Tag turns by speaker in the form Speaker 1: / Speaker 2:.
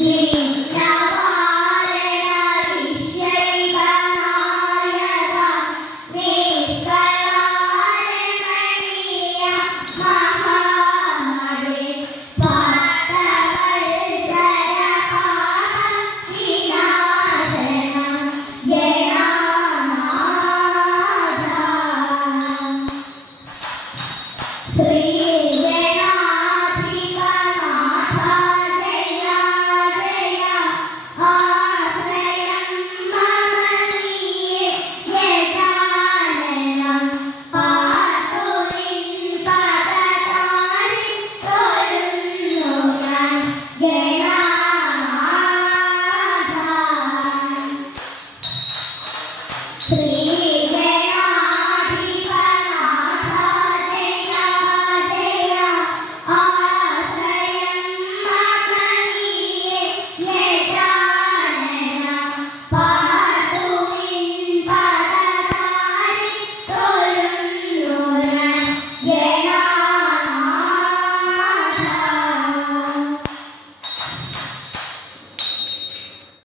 Speaker 1: Yeah.